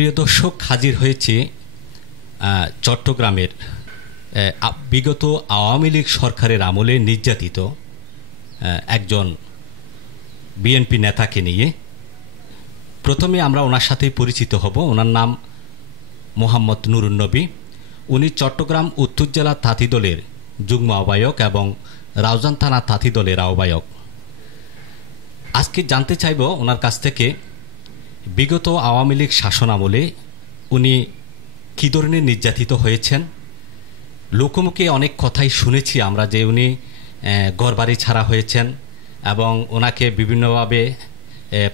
প্রিয় দর্শক, হাজির হয়েছে চট্টগ্রামের বিগত আওয়ামী লীগ সরকারের আমলে নির্যাতিত একজন বিএনপি নেতাকে নিয়ে। প্রথমে আমরা ওনার সাথেই পরিচিত হব। ওনার নাম মোহাম্মদ নুরুন্নবী। উনি চট্টগ্রাম উত্তর জেলা তাঁতি দলের যুগ্ম আহ্বায়ক এবং রাউজান থানা তাঁতি দলের আহ্বায়ক। আজকে জানতে চাইব ওনার কাছ থেকে বিগত আওয়ামী লীগ শাসন আমলে উনি কী ধরনের নির্যাতিত হয়েছেন। লোকমুখে অনেক কথাই শুনেছি আমরা যে উনি ঘরবাড়ি ছাড়া হয়েছেন এবং ওনাকে বিভিন্নভাবে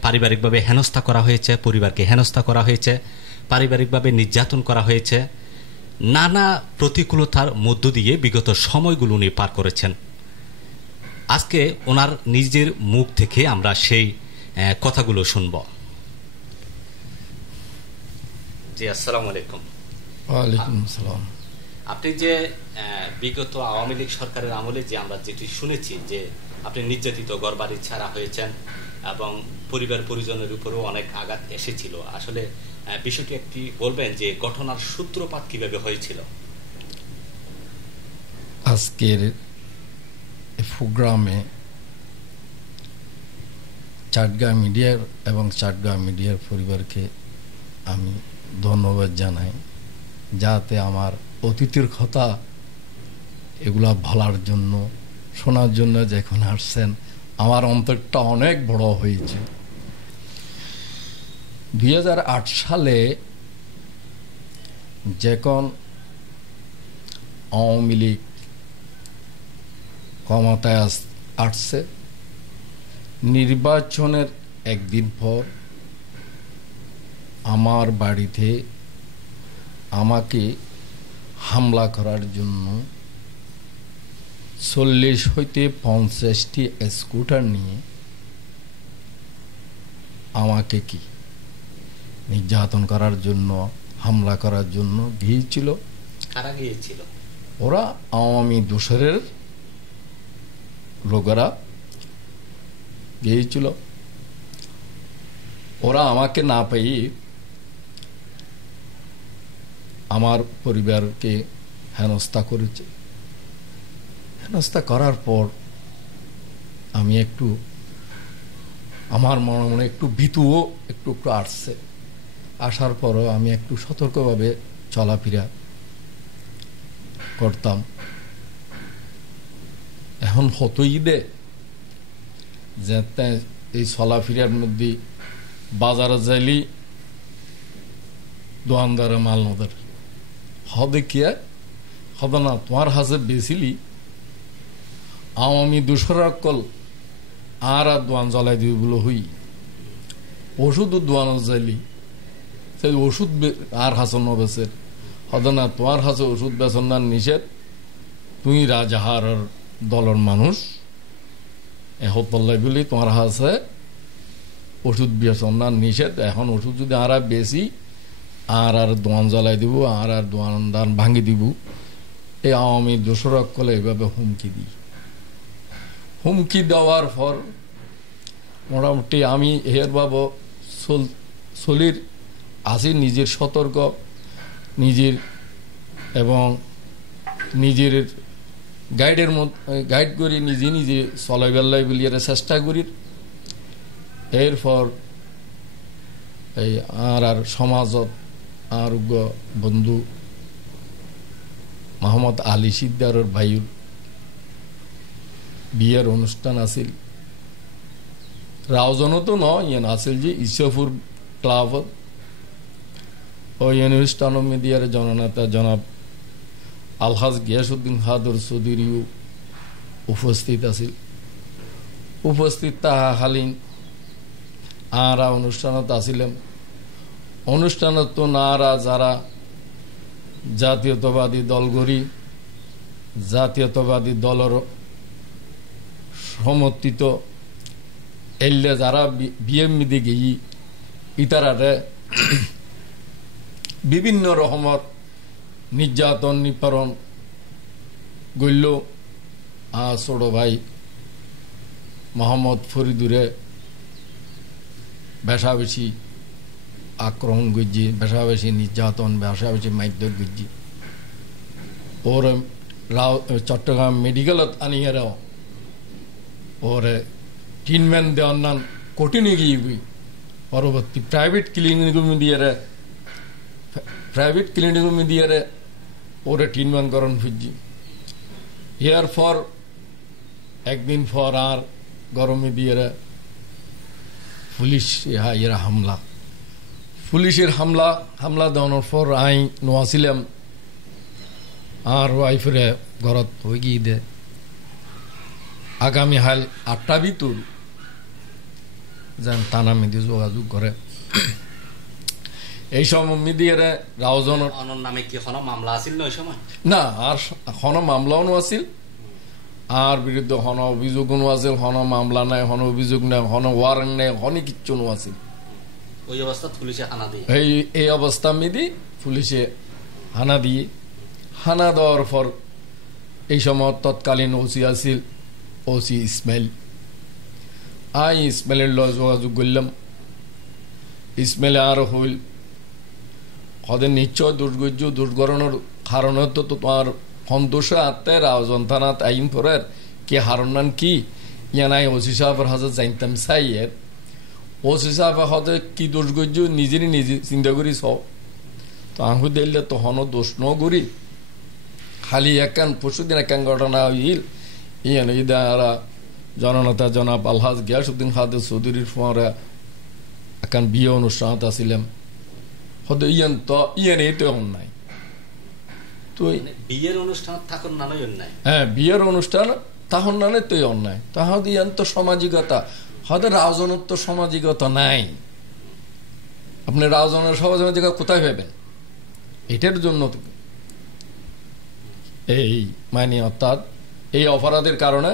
পারিবারিকভাবে হেনস্থা করা হয়েছে, পরিবারকে হেনস্থা করা হয়েছে, পারিবারিকভাবে নির্যাতন করা হয়েছে। নানা প্রতিকূলতার মধ্য দিয়ে বিগত সময়গুলো উনি পার করেছেন। আজকে ওনার নিজের মুখ থেকে আমরা সেই কথাগুলো শুনব। জি, আসসালামু আলাইকুম। ওয়ালাইকুম আসসালাম। আপনি যে বিগত আওয়ামী লীগ সরকারের আমলে যে আমরা যেটি শুনেছি যে আপনি নির্যাতিত, ঘরবাড়ি ছাড়া হয়েছেন এবং পরিবার পরিজনের উপরেও অনেক আঘাত এসেছিল, আসলে বিষয়টি একটি বলবেন যে ঘটনার সূত্রপাত কিভাবে হয়েছিল? আজকের প্রোগ্রামে চাটগাঁও মিডিয়ার এবং চাটগাঁও মিডিয়ার পরিবারকে আমি ধন্যবাদ জানাই, যাতে আমার অতীতের কথা এগুলা বলার জন্য, শোনার জন্য যখন আসছেন, আমার অন্তরটা অনেক বড় হয়েছে। 2008 সালে যখন আওয়ামী লীগ ক্ষমতায় আসছে, নির্বাচনের একদিন পর আমার বাড়িতে আমাকে হামলা করার জন্য 40 হইতে 50টি স্কুটার নিয়ে আমাকে নির্যাতন করার জন্য, হামলা করার জন্য গিয়েছিল। কারা গিয়েছিল? ওরা আওয়ামী দোসরের লোকেরা গিয়েছিল। ওরা আমাকে না পেয়ে আমার পরিবারকে হেনস্থা করেছে। হেনস্থা করার পর আমি একটু, আমার মনে মনে একটু ভীতুও একটু আসছে। আসার পরও আমি একটু সতর্কভাবে চলাফেরা করতাম। এখন হতই দে যে এই চলাফেরার মধ্যে বাজারে যাইলি দোয়ানদারে মাল নদের হদে কিয়া হদ না তোমার হাসে বেছিলি আওয়ামী দোসরা কল আর দোয়ান জ্বলাই দিবি বলে হই। ওষুধও দোয়ান যাইলি সেই ওষুধ আর হাসন বেচের হদ না তোমার হাসে ওষুধ বেচন না নিষেধ, তুই রাজাহার দলের মানুষ এহতল্লাই বলি তোমার হাসে ওষুধ বেচন না নিষেধ। এখন ওষুধ যদি আর বেশি আর দোয়ান জ্বালাই দিব, আর দোয়ান দান ভাঙি দিব। এই আওয়ামী দোসরা কলে এইভাবে হুমকি দিই। হুমকি দেওয়ার পর মোটামুটি আমি হের বাবু চলির আসি, নিজের সতর্ক, নিজের এবং নিজের গাইডের মধ্যে গাইড করি, নিজে নিজে চলাই বেল্লাই বলিয়ে চেষ্টা করি। এরপর এই আর সমাজত আরোগ্য বন্ধু মোহাম্মদ আলী সিদ্দারের ভাইয়ের বিয়ের অনুষ্ঠান আছিল। রাউজনও তো নয়, ইয়ান আছিল যে ইসফুর ক্লাবত। ওই অনুষ্ঠান মিডিয়ার জননেতা জনাব আলহাজ গিয়াসউদ্দিন হাদুর চৌধুরীও উপস্থিত আছিল। উপস্থিত তাহাকালীন আরা অনুষ্ঠানত আছিলাম। অনুষ্ঠানত তো নারা যারা জাতীয়তাবাদী দল গড়ি, জাতীয়তাবাদী দলের সমর্থিত এলে যারা বিএমপি দিকে ইতারারে বিভিন্ন রকমের নির্যাতন নিপীড়ন গইল। ছোট ভাই মোহাম্মদ ফরিদুরে বেশাবেশি আক্রমণ করছি, বেশাবেশি নির্যাতন, বেশাবেশি মারধর করছি। ওর চট্টগ্রাম মেডিকেলত আনিয়ারাও ওরে ট্রিটমেন্ট দেওয়ার নাম কঠিন গিয়ে পরবর্তী প্রাইভেট ক্লিনিক মিডিয়ারে ওরে ট্রিটমেন্ট করন খুঁজছি। ইয়ার পর একদিন পর আর গরমে দিয়ে পুলিশ এরা হামলা, পুলিশের হামলা দেওয়ানোর পর আই নোয়াছিলাম আর ওয়াইফরে ঘরত হয়ে গিয়ে দে আগামী হাল 8টা ভিতর যেন থানা মেদি যোগাযোগ করে। এই সময় মিডিয়ারে রাউজনের নামে কি কোনো মামলা আছিল না ওই সময়? না, আর কোনো মামলাও আছিল, আর বিরুদ্ধে কোনো অভিযোগ আছিল, কোনো মামলা নাই, কোনো অভিযোগ নাই, কোনো ওয়ারেন্ট নাই, কোনো কিচ্ছু আছিল। ওই অবস্থা পুলিশে হানা দিয়ে এই অবস্থা মিদি পুলিশে হানা দিয়ে, হানা দেওয়ার পর এই সময় তৎকালীন ওসি আছিল ওসি ইসমাইল। আই ইসমাইলের ল যোগাযোগ করলাম। ইসমাইলে আর হইল কদের নিশ্চয় দুর্ঘটনার কারণ তো তোমার সন্তোষে আত্মায় রাজন থানাত আইন পরের কে হারনান কি ইয়ানাই ওসি সাহেবের হাজার জানতাম চাইয়ের ওসি সাহেব হতে কি দোষ গজ্য নিজেরই নিজে চিন্তা করি সব তো আঙ্গু দিলে তো হন দোষ ন করি খালি একান পরশুদিন একান ঘটনা হইল ইয়ান ইদারা জননেতা জনাব আলহাজ গিয়াসউদ্দিন খাদের চৌধুরীর ফোঁরা একান বিয়ে অনুষ্ঠানত আছিলাম হয়তো ইয়ান এই তো অন্যায়। তো বিয়ের অনুষ্ঠান থাকুন না অন্যায়, হ্যাঁ বিয়ের অনুষ্ঠান তখন না তুই অন্যায়, তাহলে ইয়ান তো সামাজিকতা হয়তো রাজনের তো সামাজিকতা নাই। আপনি রাজনের সামাজিকতা কোথায় পাবেন? এটার জন্য এই মানে অর্থাৎ এই অপরাধের কারণে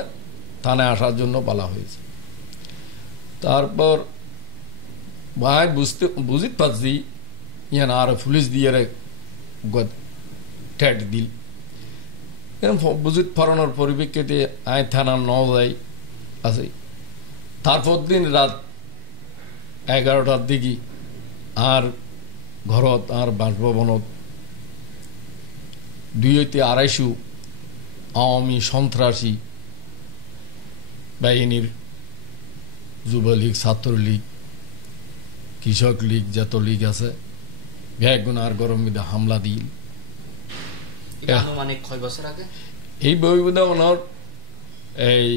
থানায় আসার জন্য বলা হয়েছে। তারপর ভাই বুঝতে পারছি ইয়ান আর পুলিশ দিয়ে ঠেট দিল বুঝিত ফরানোর পরিপ্রেক্ষিতে আই থানা ন যাই আছে। তারপর দিন রাত 11টার দিকে আর ঘরত আর বাসভবনত 200-250 আওয়ামী সন্ত্রাসী বাহিনীর যুবলীগ, ছাত্রলীগ, কৃষক লীগ, যত লীগ আছে ব্যাগুন আর গরম মিদে হামলা দিল। এই বইবোধা ওনার এই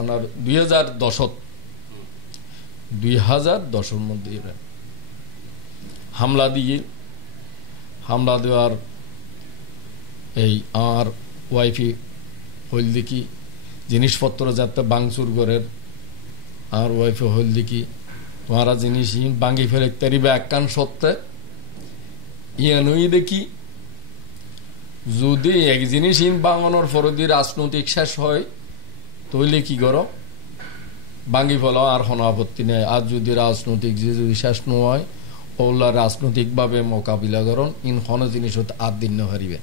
ওনার 2010 মধ্যে হামলা দিয়ে হামলা দেওয়ার এই আর ওয়াইফি হইল দেখি জিনিসপত্র যাতে বাংচুর ঘরের আর ওয়াইফে হইল দেখি তোমারা জিনিস ভাঙি ফেলে তারিবে একখান সত্ত্বে ইয়ানই দেখি যদি এক জিনিস বাঙানোর ফরদি রাজনৈতিক শেষ হয় তৈলে কি করো ভাঙি ফেলাও আর কোনো আপত্তি নেই। আর যদি রাজনৈতিক যদি শেষ নয় ওগুলা রাজনৈতিক ভাবে মোকাবিলা করন ইন কোনো জিনিস হতে 8 দিন হারিবে।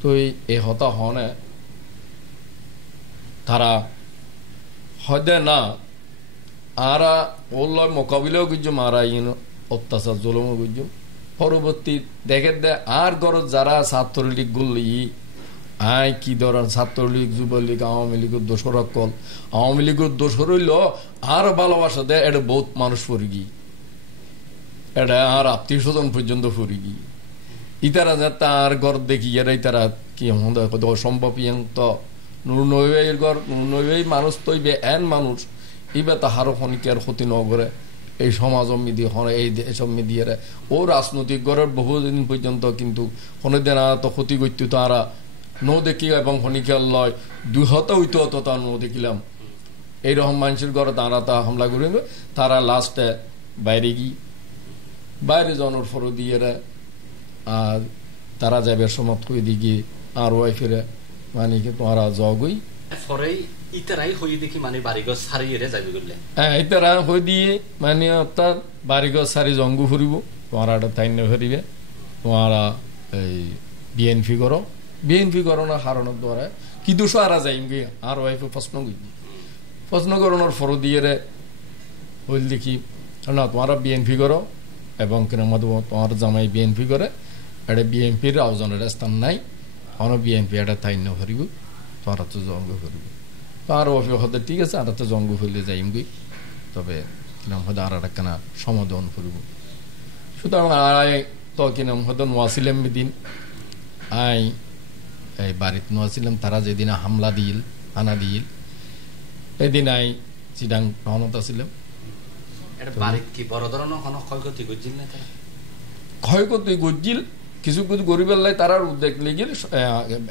তো এই হতা হনে তারা হদে না আর ওল্লা মোকাবিলাও গুজ মারা ইন অত্যাচার জলমও গুজ পরবর্তী দেখে দে আর গর যারা ছাত্রলীগ গুলি আই কি ধরেন ছাত্রলীগ, যুবলীগ, আওয়ামী লীগের দোষর কল আওয়ামী লীগের দোষর হইল আর ভালোবাসা দেয় এটা বহুত মানুষ ফুরিগি এটা আর আত্মীয় স্বজন পর্যন্ত ফুরিগি ইতারা যাতে আর ঘর দেখি এরাই তারা কি অসম্ভব ইয়ং তো নুরনৈবের ঘর নুরনৈবেই মানুষ তৈবে এন মানুষ ইবে তাহারও খনিকের ক্ষতি ন করে এই সমাজ মিদি এই এসব মিডিয়ার ও রাজনৈতিক গড়ের বহুদিন পর্যন্ত কিন্তু কোনোদিন তো ক্ষতি করতে তারা নো দেখি এবং খনিকের লয় 200 হইতে হতো তা নো দেখিলাম এইরকম মানুষের ঘরে তারা তা হামলা করে তারা লাস্টে বাইরে গিয়ে বাইরে জনের ফর দিয়ে আর তারা যাবে সমাপ্ত করে দিকে আর ওয়াইফের মানে কি তোমরা জগই ইতারাই হই দেখি মানে বাড়িঘর সারিয়ে যাবে বললে হ্যাঁ ইতারা হই দিয়ে মানে অর্থাৎ বাড়িঘর সারি জঙ্গু ফুরিব তোমরা একটা তাইন্য ফেরিবে তোমরা এই বিএনপি করো না হারানোর দ্বারা কি দোষ আরা যাইম গিয়ে আর ওয়াইফে প্রশ্ন করানোর ফর দিয়ে হইল দেখি না তোমারা বিএনপি করো এবং কিনা মতো তোমার জামাই বিএনপি করে এটা বিএনপির আয়োজনের স্থান নাই অন বিএনপি এটা তাইন্য করিব তোরা তো জঙ্গ করিব তো আর হতে ঠিক আছে আর তো জঙ্গ ফেললে যাইম গই তবে কিনাম হতে আর একটা সমাধান করিব সুতরাং আয় তো কিনাম হতে নোয়াছিলাম দিন আই এই বাড়িতে নোয়াছিলাম তারা যেদিন হামলা দিল হানা দিল এদিন আই চিডাং রহমত আসিলাম ক্ষয়ক্ষতি গজ্জিল কিছু কিছু গরিবের লাই তারার উদ্যোগ লেগিল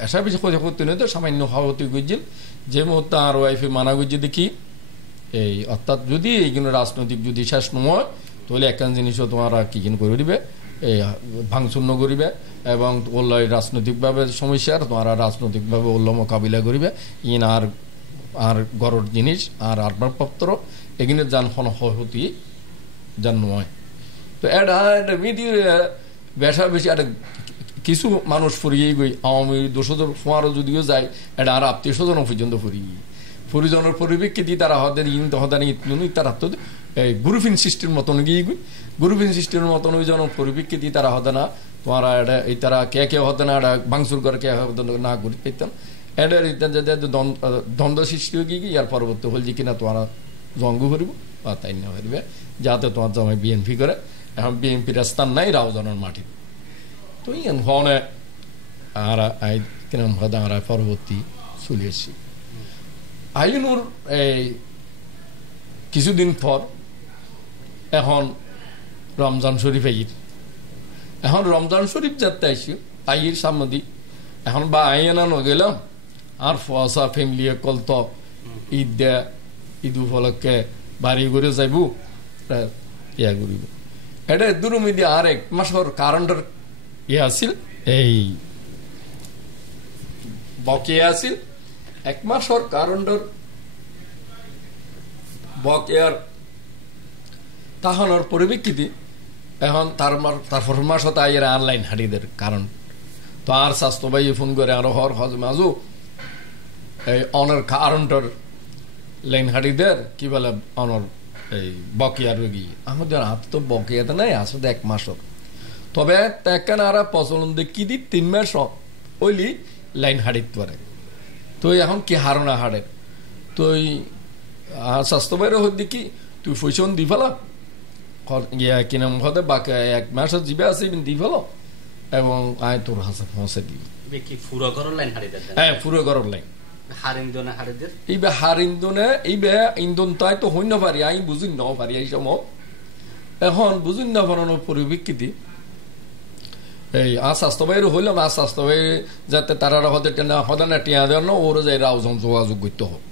এসা বেশি ক্ষয়ক্ষতি নয় তো সামান্য ক্ষয়ক্ষতি গজ্জিল যে মুহূর্তে আর ওয়াইফে মানা গজ্জি দেখি এই অর্থাৎ যদি এইগুলো রাজনৈতিক যদি শেষ নয় তাহলে একখান জিনিসও তোমার কি কিন করে দিবে এই ভাঙচূর্ণ করিবে এবং ওল্লাই রাজনৈতিকভাবে সমস্যার তোমারা রাজনৈতিকভাবে ওল্ল মোকাবিলা করিবে ইন আর গড়র জিনিস আর আসবাবপত্র এগুলো যান ক্ষয়ক্ষতি যান নয় তো এটা ভিডিও বেশা বেশি একটা কিছু মানুষ ফুরিয়েই গই আওয়ামী দোষদের ফোয়ারও যদিও যায় এটা আর আত্মীয় স্বজন পর্যন্ত ফুরিয়ে পরিজনের পরিপ্রেক্ষিতে তারা হদের হদানি তারা তো এই গ্রুপিং সিস্টেম মতন গিয়ে গই গ্রুপিং সিস্টেমের মতন ওই জন পরিপ্রেক্ষিতে তারা হদে না তোমার এটা এই তারা কে হতে না এটা ভাঙচুর করে কে না করি পেতাম এটার দ্বন্দ্ব সৃষ্টি হয়ে গিয়ে ইয়ার পরবর্তী হল যে কিনা তোমারা জঙ্গ করিব বা তাই না করিবে যাতে তোমার জামাই বিএনপি করে এখন বিএনপির স্থান নাই রাউজানের মাটি তো ইয়ান হনে আর কিরম হদে আমরা পরবর্তী চলে এসছি আইনুর এই কিছুদিন পর এখন রমজান শরীফ আইর এখন রমজান শরীফ যাতে আইসি আইর সামনে এখন বা আইনা নগেলাম আর ফসা ফ্যামিলি কল তো ঈদ দেয়া ঈদ উপলক্ষে বাড়ি করে যাইব ইয়া করিব এটা দুরুমি দিয়ে আর 1 মাসের কারেন্টের ইয়ে আসিল এই বকেয়া আসিল 1 মাসের কারেন্টের বকেয়ার তাহলে পরিপ্রেক্ষিতে এখন তারপর মাসত আইয়ের অনলাইন হারিদের কারণ তো আর স্বাস্থ্য ভাই ফোন করে আরো হর হজ মাজু এই অনার কারেন্টের লাইন হারিদের কি বলে অনর এই বকেয়া রোগী আমাদের হাত তো বকেয়াতে নাই আসলে 1 মাসের তবে তেকেন আর প্রচলন দেখি দি 3 মাস ওইলি লাইন হারিত পারে তো এখন কি হারনা হারে তো স্বাস্থ্য ভাইয়ের হদ্দি কি তুই পয়সন দি ফেলা কিনাম হতে বাকি 1 মাস জিবে আছে দি ফেলো এবং আয় তোর হাসে পৌঁছে দিবি হ্যাঁ পুরো ঘরের লাইন এইবে হারিন্দনে এইবে ইন্ধন তাই তো হইন পারি আমি বুঝি ন পারি এই সময় এখন বুঝি না পারানোর পরিপ্রেক্ষিতে এই স্বাস্থ্য ভাইয়ের হইলাম স্বাস্থ্য ভাই যাতে তারা হদানা টিয়া দেওয়ার না ওরা যাই রাউজন যোগাযোগ করতে হোক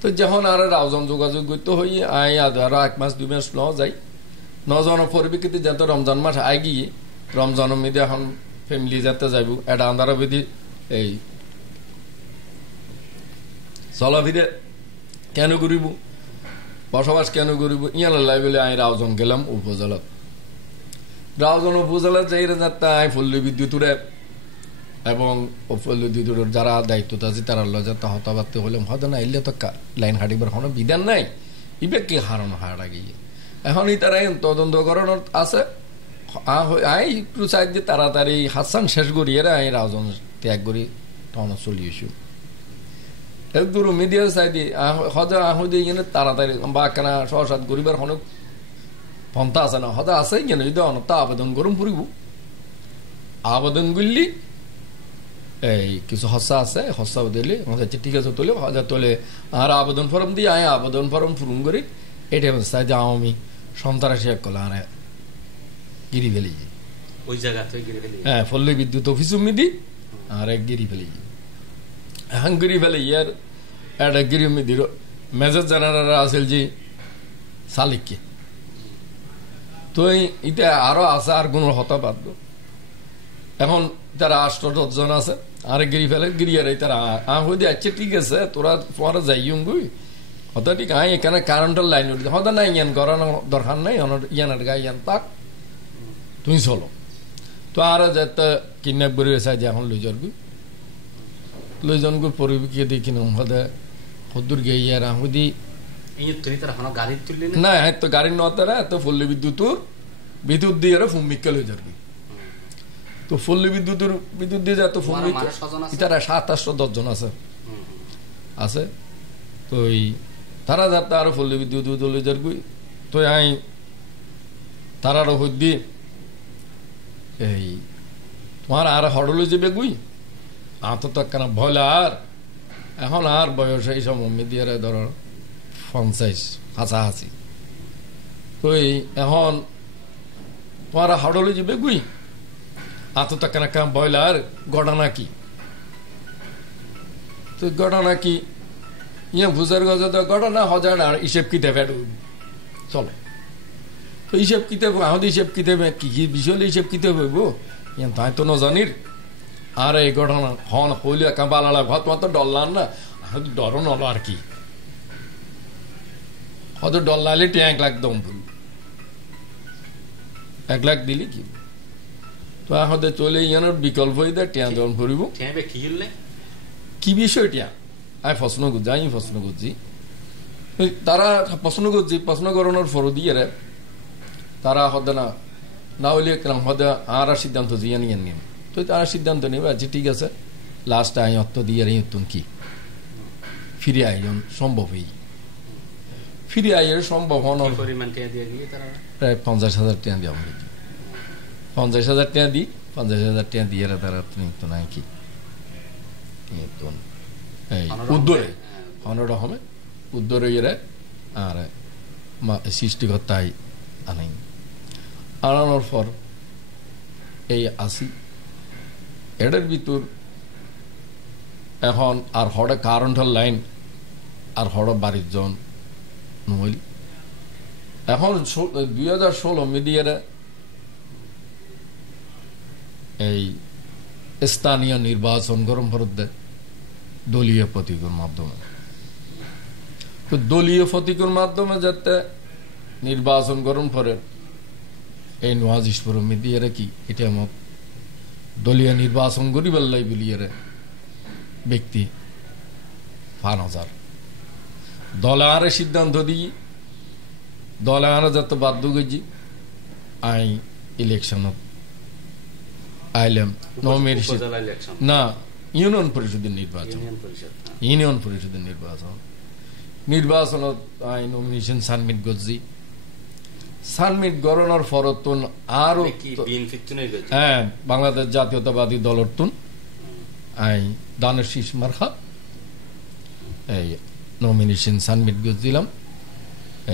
তো যখন আর রাউজন যোগাযোগ করতে হই আই আরো 1 মাস 2 মাস ন যাই নজনের পরিপ্রেক্ষিতে যাতে রমজান মাস আই গিয়ে রমজানের মধ্যে এখন ফ্যামিলি যাতে যাইব এটা আন্ধারা বিধি এই চলাফিরে কেন করিব বসবাস কেন করিব ইয়ান লাই বলে আমি রাউজন গেলাম উপজেলা রাউজন উপজেলা যাই যাতে আই পল্লী বিদ্যুতের এবং পল্লী বিদ্যুতের যারা দায়িত্ব আছে তারা যাতে হতাবার্তি হলাম হয়তো না এলে তো লাইন হাঁটিবার কোনো বিধান নাই ইবে কি হারানো হারা গিয়ে এখন তারা তদন্ত করানোর আছে আই একটু চাই যে তাড়াতাড়ি হাসান শেষ করি এরা আমি রাউজন ত্যাগ করি তখন চলি এসু দূর মিডিয়া চাই দিয়ে হজা আহ দিয়ে গেলে তাড়াতাড়ি বা কেনা সহসাত গরিবার অনেক পন্থা আছে না হজা আছে কেন যদি অনতা আবেদন করুন ফুরিব আবেদন করলি এই কিছু হসা আছে হসা দিলে ঠিক আছে তোলে হজা তোলে আর আবেদন ফর্ম দিয়ে আয় আবেদন ফর্ম পূরণ করি এটা চাই যে আমি সন্ত্রাসী এক কলা আর গিরি ফেলি ওই জায়গা হ্যাঁ পল্লী বিদ্যুৎ অফিস মিদি আর এক গিরি ফেলি এখন গিরি ফেলে ইয়ার একটা গিরি মিদির মেজর জেনারেল আসল যে সালিককে তো এটা আরো আছে আর কোন হতা বাধ্য এখন তারা 8-10 জন আছে আর গিরি ফেলে গিরিয়ার তারা হইতে আছে ঠিক আছে তোরা তোমার যাইম গুই হতা ঠিক আই এখানে কারেন্টের লাইন হতা নাই ইয়ান করানো দরকার নাই ইয়ানের গায়ে ইয়ান তাক তুমি চলো তো আর যাতে কিডন্যাপ করে চাই যে এখন লইজন গো পরিবেকে দেখি হদে হদুর গিয়ে ইয়ার আহুদি না তো গাড়ির নতারা এত পল্লী বিদ্যুৎ দিয়ে ফুমিক্কেল হয়ে যাবে তো পল্লী বিদ্যুৎ দিয়ে যায় তো ইতারা 7-810 জন আছে তো তারা যাতে আরো পল্লী বিদ্যুৎ হয়ে যাবে তো তারারও হইদি এই তোমার আর হড়লে যাবে গুই আত তো কেন ভয় আর এখন আর বয়স এই সব মম্মি দিয়ে ধরো 50 হাসাহাসি তো এখন তোমার হড়লে যাবে গুই আত তো কেন কেন ভয় আর ঘটনা কি তো ঘটনা কি ইয়ে বুঝার গজা তো ঘটনা হাজার আর হিসেব কিতাব চলো তো হিসেব কিতাব আমাদের হিসেব কিতাবে কি কি বিষয় হিসেব কিতাব হইব তাই তো নজানির আর এই ঘটনা হন হইলে কাঁপালা ঘর তোমার তো ডরলাম না ডর নলো আর কি হয়তো ডর লাইলে 1 লাখ দম ভুল 1 লাখ দিলি কি তো আমাদের চলে ইয়ানোর বিকল্প হয়ে দেয় টিয়া দম ভরিব কি বিষয় টিয়া আমি প্রশ্ন করছি তারা প্রশ্ন করানোর ফর দিয়ে তারা হতে না হইলে হতে আর সিদ্ধান্ত দিয়ে নিয়ে তো তারা সিদ্ধান্ত নেবে আচ্ছা ঠিক আছে লাস্ট আই অর্থ দিয়ে তুন কি ফিরে আয়োজন সম্ভব হই ফিরে আয়ের সম্ভব হওয়ার প্রায় 50,000 টাকা দেওয়া হয়েছে 50,000 টাকা দিই 50,000 টাকা দিয়ে তারা তো নাই কি উদ্দরে অনরকমে উদ্দরে আর সৃষ্টিকর্তাই আনানোর পর এই আসি এটার ভিতর এখন আর হড়ে কারেন্টের লাইন আর হড়ে বাড়ির জন নহইল এখন 2016 মিডিয়ার এই স্থানীয় নির্বাচন গরম ফরত দেয় দলীয় প্রতীকের মাধ্যমে তো দলীয় প্রতীকের মাধ্যমে যাতে নির্বাচন গরম ফরের এই নওয়াজিশপুর মিডিয়ারে কি এটা আমার দলীয় নির্বাচন করিবার লাই বলিয়ারে ব্যক্তি 5,000 দলে আরে সিদ্ধান্ত দিই দলে আরে যাতে বাধ্য গেছি আই ইলেকশন আইলাম না ইউনিয়ন পরিষদের নির্বাচন আই নমিনেশন সাবমিট করছি সাবমিট করানোর ফরতুন আরো হ্যাঁ বাংলাদেশ জাতীয়তাবাদী দলের তুন আই দানের শীষ মার্খা এই নমিনেশন সাবমিট করছিলাম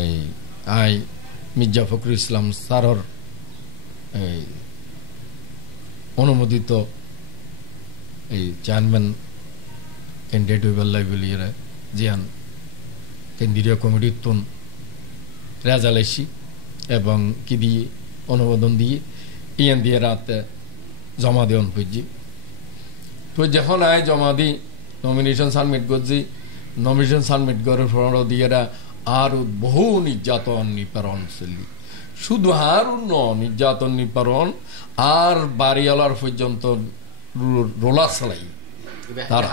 এই আই মির্জা ফখরুল ইসলাম স্যারর এই অনুমোদিত এই চেয়ারম্যান ক্যান্ডিডেট হইবার লাই বলিয়ে জিয়ান কেন্দ্রীয় কমিটির তুন রেজাল্ট এবং কি দিয়ে অনুমোদন দিয়ে ইয়ান দিয়ে রাতে জমা দেওয়ান খুঁজছি তো যখন আয় জমা দিই নমিনেশন সাবমিট করছি নমিনেশন সাবমিট করার পর দিয়ে আর বহু নির্যাতন নিপারণ চলি শুধু আর নির্যাতন নিপারণ আর বাড়িওয়ালার পর্যন্ত রোলার চালাই তারা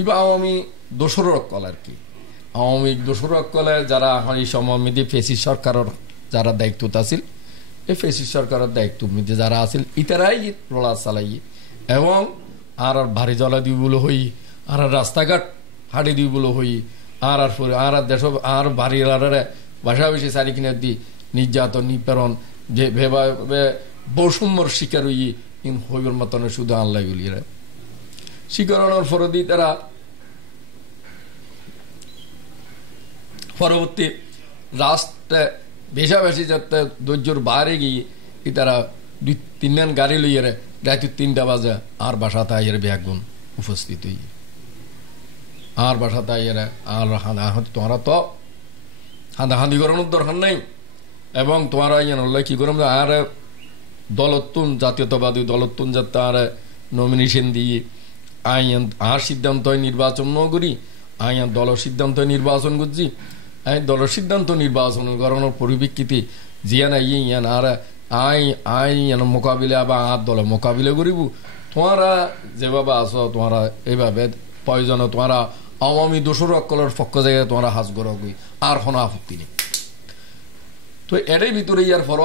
এবার আওয়ামী দোসর কল আর কি আওয়ামী দোসর কলে যারা এই সময় মেয়েদের ফেসি সরকারের যারা দায়িত্ব আছিল এই ফেসি সরকারের দায়িত্ব মেয়েদের যারা আছিল ইতারাই রোলার চালাই এবং আর ভারী জলা দিবলো হই আর রাস্তাঘাট হাঁটি দিবলো হই আর দেশ আর বাড়িওয়ালারে বাসা বেশি চারি কিনে দি নির্যাতন নিপীড়ন যে ভেবে বৈষম্যর শিকার হইবার মতন শুধু আল্লাহ বলিয়ে শিকারণের ফরদি তারা পরবর্তী রাস্তায় বেশাবেশি যাতে ধৈর্যর বাইরে গিয়ে তারা 2-3 গাড়ি লইয়ে রাত 3টা বাজে আর বাসা তাইয়ের ব্যাগুন উপস্থিত হই আর বাসা তাইয়ের আর তোমরা তো হাঁদাহাঁদি করানোর দরকার নাই এবং তোমার কি করম আর দলতুন জাতীয়তাবাদী দলতুন যাতে আর নমিনেশন দিয়ে আইন আর সিদ্ধান্ত নির্বাচন ন করি আইন দল সিদ্ধান্ত নির্বাচন করছি আইন দল সিদ্ধান্ত নির্বাচন করানোর পরিপ্রেক্ষিতে জিয়ান ইয়ান আর আইন মোকাবিলা বা আর দল মোকাবিলা করিব তোমরা যেভাবে আছো তোমরা এইভাবে প্রয়োজন তোমরা আওয়ামী দোসর অকলের পক্ষ জায়গায় তোমরা হাজ গড় গই আর কোনো আপত্তি নেই। তো এরই ভিতরে ইয়ার পর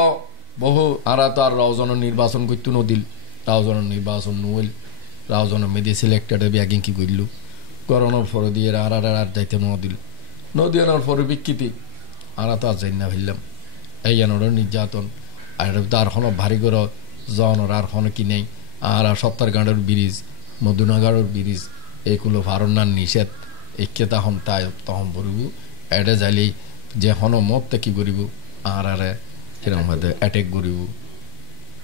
বহু আরা তো আর রাউজনের নির্বাচন করতে নদিল, রাউজনের নির্বাচন নইল, রাউজনের মেদি সিলেক্টেড ব্যাগিং কি করল করোনার পরে দিয়ে আর যাইতে নদিল, নদিয়ানোর পরে বিকৃতি আরা তো আর যাই না ফেললাম এই আনোর নির্যাতন। আর তার কোনো ভারী করে জনের আর কোনো কি নেই। আর সত্তরগাঁড়ের ব্রিজ, মধুনাগাড়ের ব্রিজ এইগুলো ভারণার নিষেধ একে তখন তাই তখন ভরিব এডে যাইলেই যে হন মত কি করিব আর আরে এরকম হয়তো অ্যাটেক করিব।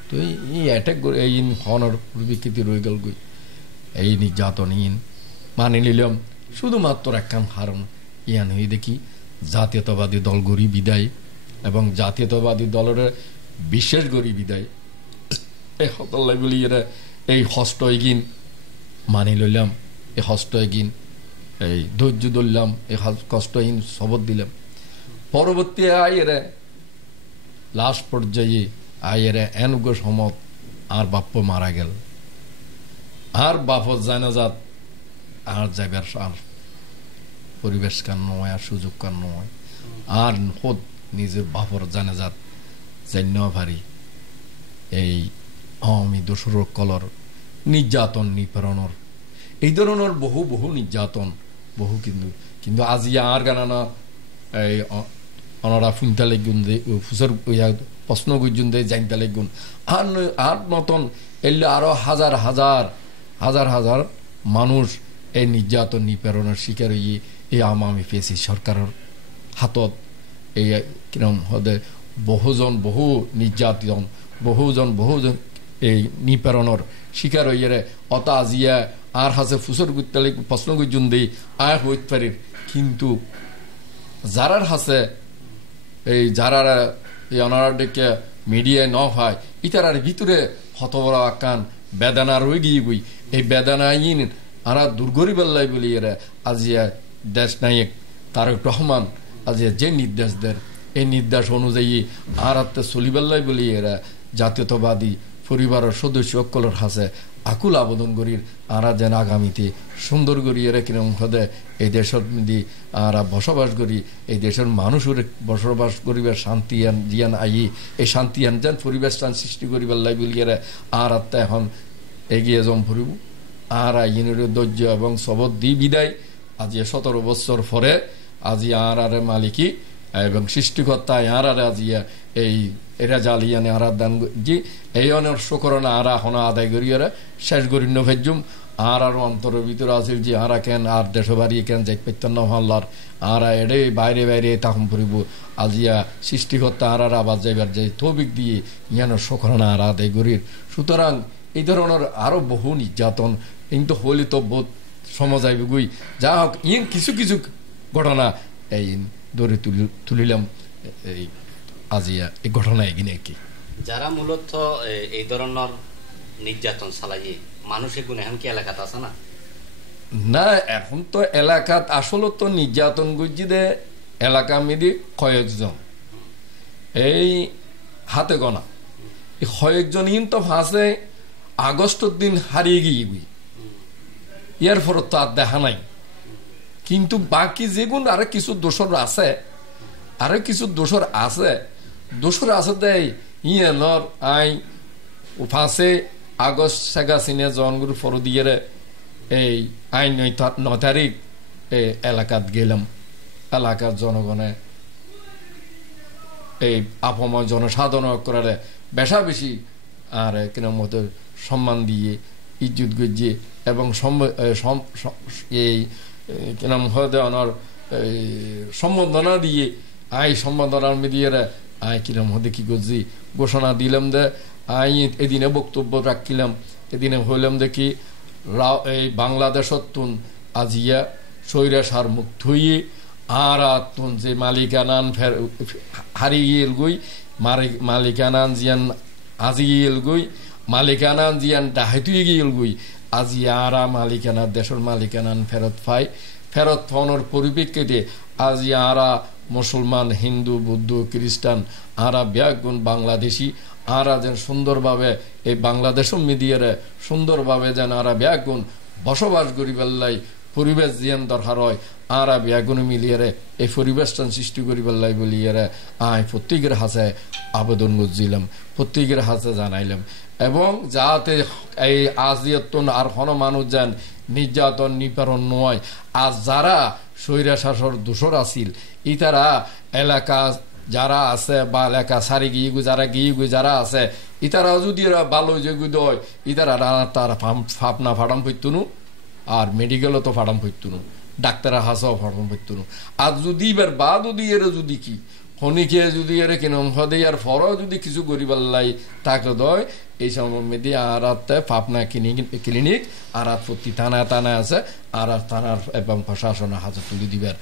তো এই অ্যাটেক করে এই হনর বিকৃতি রয়ে গেল গই এই নির্যাতন ইন মানি নিলাম শুধুমাত্র একখান কারণ ইয়ান হয়ে দেখি জাতীয়তাবাদী দল গড়ি বিদায় এবং জাতীয়তাবাদী দলের বিশেষ গড়ি বিদায় এই হতল্লাগুলি এরা এই হস্ত এগিন মানি লইলাম, এই হস্ত এগিন এই ধৈর্য ধরলাম, এই কষ্টহীন শপথ দিলাম। পরবর্তী আয়েরে লাস্ট পর্যায়ে আয়েরে এনুগ সমত আর বাপ্য মারা গেল, আর বাপত জানাজাত আর যাইবার আর পরিবেশ কান নয়, আর সুযোগ কান নয়, আর খোদ নিজের বাপর জানাজাত জান্য ভারী এই আওয়ামী দোসর কলর নির্যাতন নিপীড়নের এই ধরনের বহু বহু নির্যাতন বহু কিন্তু আজিয়া আর গানা এই অনরা ফুনতা লেগুন দে ফুসর প্রশ্ন গুজন দে জানতা লেগুন আর মতন এলে আরো হাজার হাজার হাজার হাজার মানুষ এই নির্যাতন নিপীড়নের শিকার হয়ে এই আওয়ামী ফেসি সরকারের হাতত এই কিরম হদে বহুজন বহু নির্যাতন বহুজন এই নিপীড়নের শিকার হইয়ারে অত আজিয়া আর হাসে ফুসর গুতালে প্রশ্ন গুজন দেই আয় হইতে পারে। কিন্তু যারার হাসে এই যারা এই অনার ডেকে মিডিয়ায় ন হয় ইতারার ভিতরে হতবড় আকান বেদানা রয়ে গিয়ে গই এই বেদানা ইন আরা দুর্গরি বেল্লাই বলি এরা আজিয়া দেশ নায়ক তারেক রহমান আজিয়া যে নির্দেশ দেন এই নির্দেশ অনুযায়ী আর আত্মে চলিবেল্লাই বলি এরা জাতীয়তাবাদী পরিবারের সদস্য অকলের হাসে আকুল আবেদন করির আরা যেন আগামীতে সুন্দর করি এরা কিরম হদে এই দেশের মধ্যে আরা বসবাস করি এই দেশের মানুষের বসবাস করিবার শান্তি জিয়ান আই এই শান্তি আন যেন পরিবেশ সৃষ্টি করিবার লাই বলি এরা আর আত্মা এখন এগিয়ে জম ফুরিব আর আইনের ধৈর্য এবং শপথ দি বিদায় আজি 17 বছর পরে আজি আর আরে মালিকি এবং সৃষ্টিকর্তা আর আরে আজিয়া এই এরা জালিয়ানে আর দান জি এই অনেক শুকরনা আরা হনা আদায় করি এরা শেষ করি নভেজুম আর অন্তরের ভিতরে আসিল যে আরা কেন আর দেশ বাড়ি কেন যাই পেতেন না হল্লার আর এডে বাইরে বাইরে তখন ফুরিব আজিয়া সৃষ্টিকর্তা আর আবার যাইবার যাই তৌফিক দিয়ে ইয়ানো শুকরনা আর আদায় করির। সুতরাং এই ধরনের আরো বহু নির্যাতন কিন্তু হলি তো বোধ সমাজ আইবগুই যা হোক ইন কিছু কিছু ঘটনা এই ধরে তুলিলাম এই আজিয়া এই ঘটনা এগিয়ে কি যারা মূলত এই ধরনের নির্যাতন চালাইয়ে মানুষের গুণ এখন কি এলাকাত আছে না? না এখন তো এলাকাত আসলে তো নির্যাতন গুজি দে এলাকা মেদি কয়েকজন এই হাতে গোনা এই কয়েকজন ইন তো ফাঁসে আগস্টের দিন হারিয়ে গিয়ে ইয়ার ফলত তো আর দেখা নাই। কিন্তু বাকি যেগুন আরো কিছু দোষর আছে আরো কিছু দোষর আছে দেয় ইয়েনর আই ফাঁসে আগস্ট সেগা সিনে জনগুরু ফর দিয়ে এই আইন 9 তারিখ এলাকাত গেলাম। এলাকার জনগণে এই আপময় জনসাধারণ করে বেশা বেশি আর কিরম মতো সম্মান দিয়ে ইজ্জত গজিয়ে এবং এই কিরম হতে অনার সম্বর্ধনা দিয়ে আই সম্বর্ধনার মিডিয়ে আই কিরম হতে কি করছি ঘোষণা দিলাম দে আই এদিনে বক্তব্য রাখিলাম এদিনে হইলাম দেখি এই বাংলাদেশত তুন আজিয়া স্বৈরাচার মুক্ত হইয়ে আর তুন যে মালিকানান ফের হারিয়ে গই মালিকানান জিয়ান আজিয়েল গই মালিকানান জিয়ান ডাহাইতুই গিয়েল গই আজি আরা মালিকানা দেশের মালিকানান ফেরত পাওয়ার পরিপ্রেক্ষিতে আজি আরা মুসলমান হিন্দু বৌদ্ধ খ্রিস্টান আরা ব্যাগুন বাংলাদেশি আরা যেন সুন্দরভাবে এই বাংলাদেশ মিডিয়ারে সুন্দরভাবে যেন আরা ব্যাগুন বসবাস করি বেল্লাই পরিবেশ জিয়ান দরকার হয় আরা বিয়াগুনো মিলিয়ে এই পরিবেশটা সৃষ্টি করিবার লাই বলিয়ে আয় প্রত্যেকের হাসে আবেদন করছিলাম, প্রত্যেকের হাসে জানাইলাম, এবং যাতে এই আজিয়তন আর কোন মানুষ যেন নির্যাতন নিপীড়ন নয়। আর যারা স্বৈরা শাসর দোষর আছিল ইতারা এলাকা যারা আছে বা এলাকা সারি গিয়ে যারা আছে ইতারা যদি এরা ভালো যে গুদয় ইতারা তার ফাপনা ফাটাম পড়তুনু, আর মেডিকেলও তো ফাটাম পড়তুনু, ডাক্তার হাসাও ফাটাম পড়তুনু। আর যদি এবার বা যদি এর যদি কি খনিকে যদি এর কিনম হদে আর ফর যদি কিছু করিবার লাই তাকে দয় এই সময় মেদি আর ফাপনা ক্লিনিক আর প্রতি থানায় আছে আর থানার এবং প্রশাসন হাজার তুলি দিবার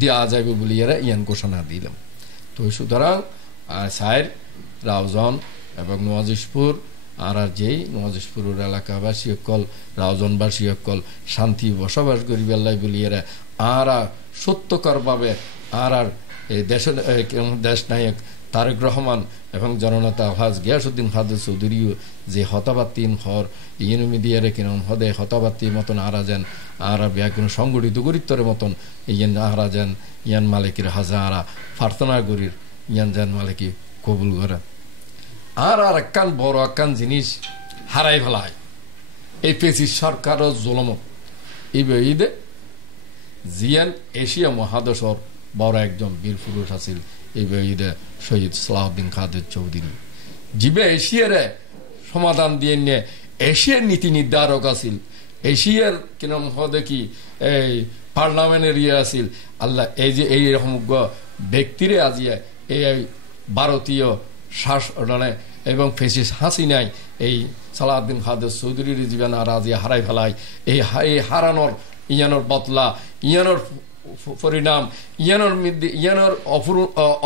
দেওয়া যাবে বলি এরা ইয়ান ঘোষণা দিলাম। তো সুতরাং সাইর রাউজন এবং নওয়াজিশপুর আর যেই নওয়াজিশপুরের এলাকাবাসী অকল রাউজনবাসী অকল শান্তি বসবাস করিবার লাই বলি এরা আর সত্যকর ভাবে আর এই দেশ নায়ক তারেক রহমান এবং জননেতা আলহাজ গিয়াসউদ্দিন খাদের চৌধুরীও যে হতাবাত্তিন হর ইউনিমিডিয়ারে কিরম হদে হতাবাত্তির মতন আরা যেন আর ব্যাগুন সংগঠিত গরিত্তরের মতন ইয়ান আরা যেন ইয়ান মালিকের হাজারা প্রার্থনা করির ইয়ান যেন মালিকি কবুল করে। আর একখান বড় একখান জিনিস হারাই ফেলায় এই পেশি সরকারের জলমত এই ঈদে জিয়ান এশিয়া মহাদেশর বড় একজন বীর পুরুষ আছিল এই ঈদে শহীদ সালাউদ্দিন খাদের চৌধুরী জিবে এশিয়ারে সমাধান দিয়ে নিয়ে এশিয়ার নীতি নির্ধারক আছিল, এশিয়ার কিরম হদে কি এই পার্লামেন্টের ইয়ে আছিল। আল্লাহ এই যে এইরকম ব্যক্তিরে আজিয়া এই ভারতীয় শাসনে এবং ফেসিস হাসিনাই এই সালাউদ্দিন খাদের চৌধুরীর জীবন আর আজিয়া হারাই ফেলায়। এই হারানোর ইয়ানোর বদলা ইয়ানোর পরিণাম ইয়ানোর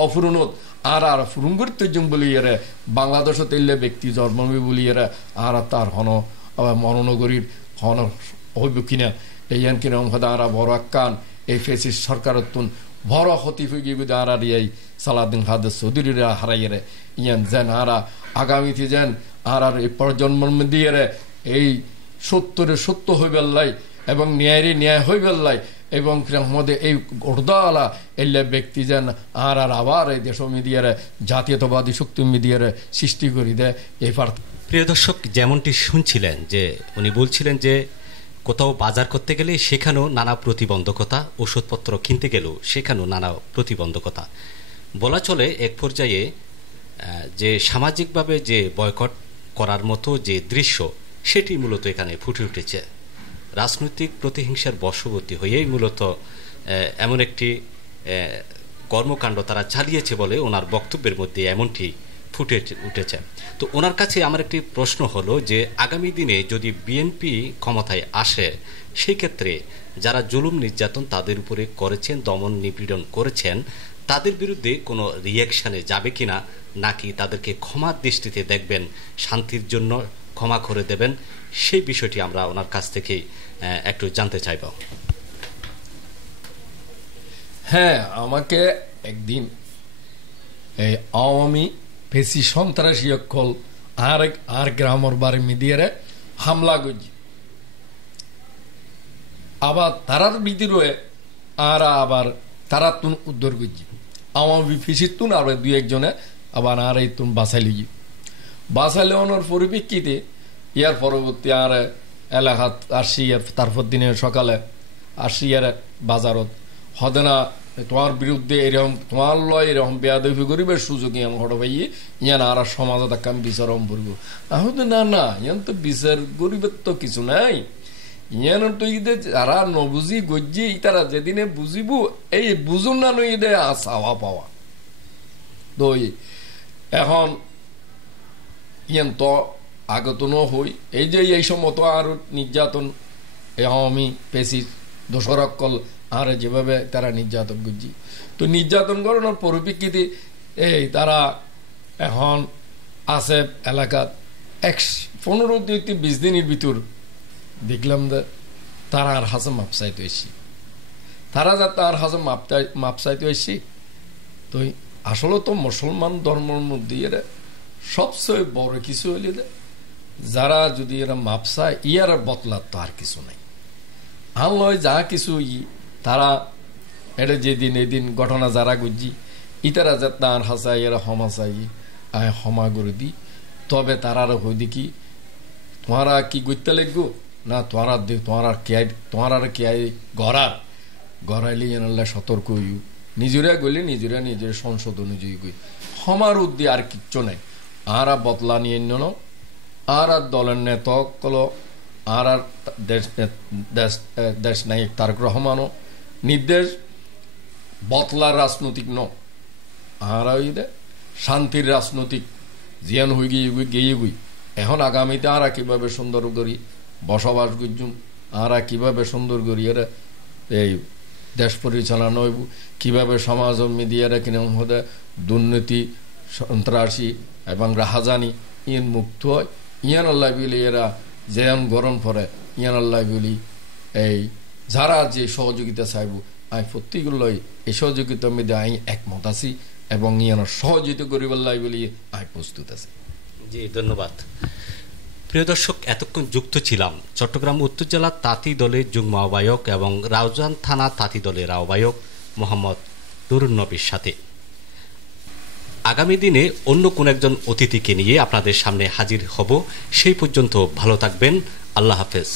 অপূরণত আর ফুরুঙ্গুরিত্তম বলিয়ে বাংলাদেশ তেলে ব্যক্তি জন্মভূমি বলিয়ে আর তার হন মরণগরীর হন হইব কিনা ইয়ান কিনা আর বড় কান এই ফেসিস সরকারের তুন বড় ক্ষতি হয়ে গিয়ে আর এই সালাউদ্দিন খাদের চৌধুরীরা হারাইয়ে ইয়ান যেন আর আগামীতে যেন আর এই প্রজন্ম দিয়ে এই সত্য হইবার লাই এবং ন্যায় হইবার লাই এবং এই গোড়দাওয়ালা এলে ব্যক্তি যেন আর আবার এই দেশ মিডিয়ার জাতীয়তাবাদী শক্তি মিডিয়ার সৃষ্টি করি দেয় এই প্রিয় দর্শক, যেমনটি শুনছিলেন যে উনি বলছিলেন যে কোথাও বাজার করতে গেলে সেখানেও নানা প্রতিবন্ধকতা, ওষুধপত্র কিনতে গেলেও সেখানেও নানা প্রতিবন্ধকতা। বলা চলে এক পর্যায়ে যে সামাজিকভাবে যে বয়কট করার মতো যে দৃশ্য সেটি মূলত এখানে ফুটে উঠেছে। রাজনৈতিক প্রতিহিংসার বশবর্তী হয়েই মূলত এমন একটি কর্মকাণ্ড তারা চালিয়েছে বলে ওনার বক্তব্যের মধ্যে এমনটি ফুটে উঠেছে। তো ওনার কাছে আমার একটি প্রশ্ন হলো যে আগামী দিনে যদি বিএনপি ক্ষমতায় আসে সেই ক্ষেত্রে যারা জুলুম নির্যাতন তাদের উপরে করেছেন, দমন নিপীড়ন করেছেন, তাদের বিরুদ্ধে কোনো রিয়াকশানে যাবে কিনা, নাকি তাদেরকে ক্ষমার দৃষ্টিতে দেখবেন, শান্তির জন্য ক্ষমা করে দেবেন, সেই বিষয়টি আমরা ওনার কাছ থেকে একটু জানতে চাইব। হ্যাঁ, আমাকে একদিন এই আওয়ামী ফেসি সন্ত্রাসী অকল আর গ্রামের বাড়ি মিডিয়ারে হামলা করছি, আবার তারার ভিতরে আবার তারা তুন উদ্ধার করছি আওয়ামী ফেসির তুন আর দুই একজনে আবার আর এই তুন বাঁচাইলি বাঁচাইলে ওনার পরিপ্রেক্ষিতে ইয়ার পরবর্তী আর এলাকাত আসি তারপর দিনের সকালে আসি আর বাজারত হদে না তোমার বিরুদ্ধে এরকম তোমার লয় এরকম বেয়াদবি গরিবের সুযোগ ইয়ান হট পাইয়ে ইয়ান আর সমাজত একটা আমি বিচারম করবো। আহতে না ইয়ান তো বিচার গরিবের তো কিছু নাই, ইয়ান তো ঈদে যারা নবুঝি গজ্জি তারা যেদিনে বুঝিব এই বুঝুন না নই ঈদে চাওয়া পাওয়া দই এখন ইয়ান তো আগত হই এই যে এই সময় তো আর নির্যাতন আমি পেশি দোষরকল আর যেভাবে তারা নির্যাতন করছি, তো নির্যাতন করানোর পরিপ্রেক্ষিতে এই তারা এখন আছে এলাকাত 15-20 দিনের ভিতর দেখলাম যে তারা আর হাসে মাপসাইতে এসছি, তারা যা তার হাসে মাপসাইতে এসছি। তো আসলে তো মুসলমান ধর্মের মধ্যে সবচেয়ে বড় কিছু হইলে যারা যদি এরা মাপসায় ইয়ার বদলার তো আর কিছু নাই। আল্লাহ যা কিছু তারা এটা যেদিন এদিন ঘটনা যারা গুজি ইতারা যে তার হাসাই এরা হমাসাই আয় হমা করে দি তবে তারার হই দেখি তোমারা কি গইতে লাগবো না তোমার কে গড়াইলে আল্লাহ সতর্ক হইউ নিজেরা গইলে নিজেরা নিজের সংসদ অনুযায়ী গই হমার উদ্দি আর কিচ্ছু নাই আর বদলা নিয়ে ন আর দলের নেতক কলো আর দেশ নায়ক তারেক রহমানও নির্দেশ বদলার রাজনৈতিক ন আর শান্তির রাজনৈতিক জিয়ান হয়ে গিয়ে গুই এখন আগামীতে আরা কিভাবে সুন্দর করি বসবাস গুজুম আরা কিভাবে সুন্দর করি এরা এই দেশ পরিচালনা হইব কিভাবে সমাজ মিডিয়ারা কিনা হতে দুর্নীতি সন্ত্রাসী এবং রাহাজানি ইন মুক্ত হয় ইয়ান আল্লাহ বলি এরা যেমন গরম পরে ইয়ান আল্লাহ বলি এই যারা যে সহযোগিতা চাইব আমি প্রত্যেকগুলোই এই সহযোগিতার মধ্যে আমি একমত আছি এবং ইয়ানোর সহযোগিতা করিব আল্লাহ বলি আমি প্রস্তুত আছি। জি ধন্যবাদ। প্রিয় দর্শক, এতক্ষণ যুক্ত ছিলাম চট্টগ্রাম উত্তর জেলা তাঁতি দলের যুগ্ম আহ্বায়ক এবং রাউজান থানা তাঁতি দলের আহ্বায়ক মোহাম্মদ নুরুন নবীর সাথে। আগামী দিনে অন্য কোন একজন অতিথিকে নিয়ে আপনাদের সামনে হাজির হব। সেই পর্যন্ত ভালো থাকবেন। আল্লাহ হাফেজ।